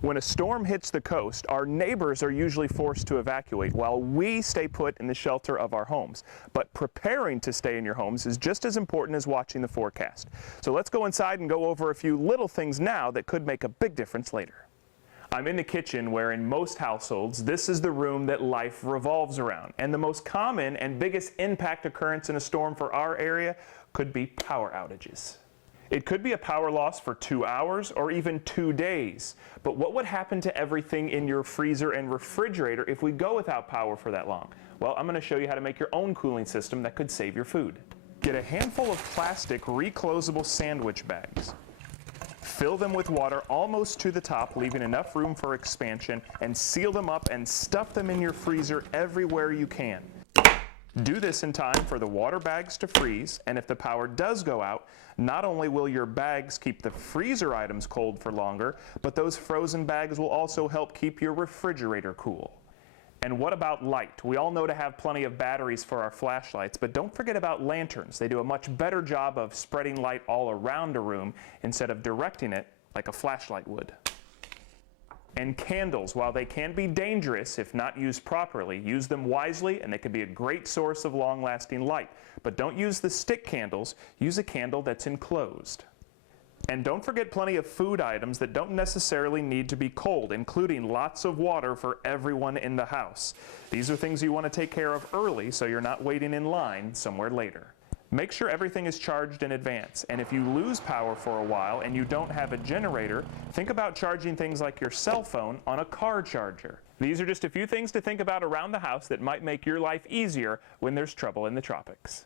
When a storm hits the coast, our neighbors are usually forced to evacuate while we stay put in the shelter of our homes. But preparing to stay in your homes is just as important as watching the forecast. So let's go inside and go over a few little things now that could make a big difference later. I'm in the kitchen where in most households, this is the room that life revolves around. And the most common and biggest impact occurrence in a storm for our area could be power outages. It could be a power loss for 2 hours or even 2 days. But what would happen to everything in your freezer and refrigerator if we go without power for that long? Well, I'm going to show you how to make your own cooling system that could save your food. Get a handful of plastic reclosable sandwich bags. Fill them with water almost to the top, leaving enough room for expansion, and seal them up and stuff them in your freezer everywhere you can. Do this in time for the water bags to freeze, and if the power does go out, not only will your bags keep the freezer items cold for longer, but those frozen bags will also help keep your refrigerator cool. And what about light? We all know to have plenty of batteries for our flashlights, but don't forget about lanterns. They do a much better job of spreading light all around a room instead of directing it like a flashlight would. And candles, while they can be dangerous if not used properly, use them wisely and they can be a great source of long-lasting light. But don't use the stick candles, use a candle that's enclosed. And don't forget plenty of food items that don't necessarily need to be cold, including lots of water for everyone in the house. These are things you want to take care of early so you're not waiting in line somewhere later. Make sure everything is charged in advance, and if you lose power for a while and you don't have a generator, think about charging things like your cell phone on a car charger. These are just a few things to think about around the house that might make your life easier when there's trouble in the tropics.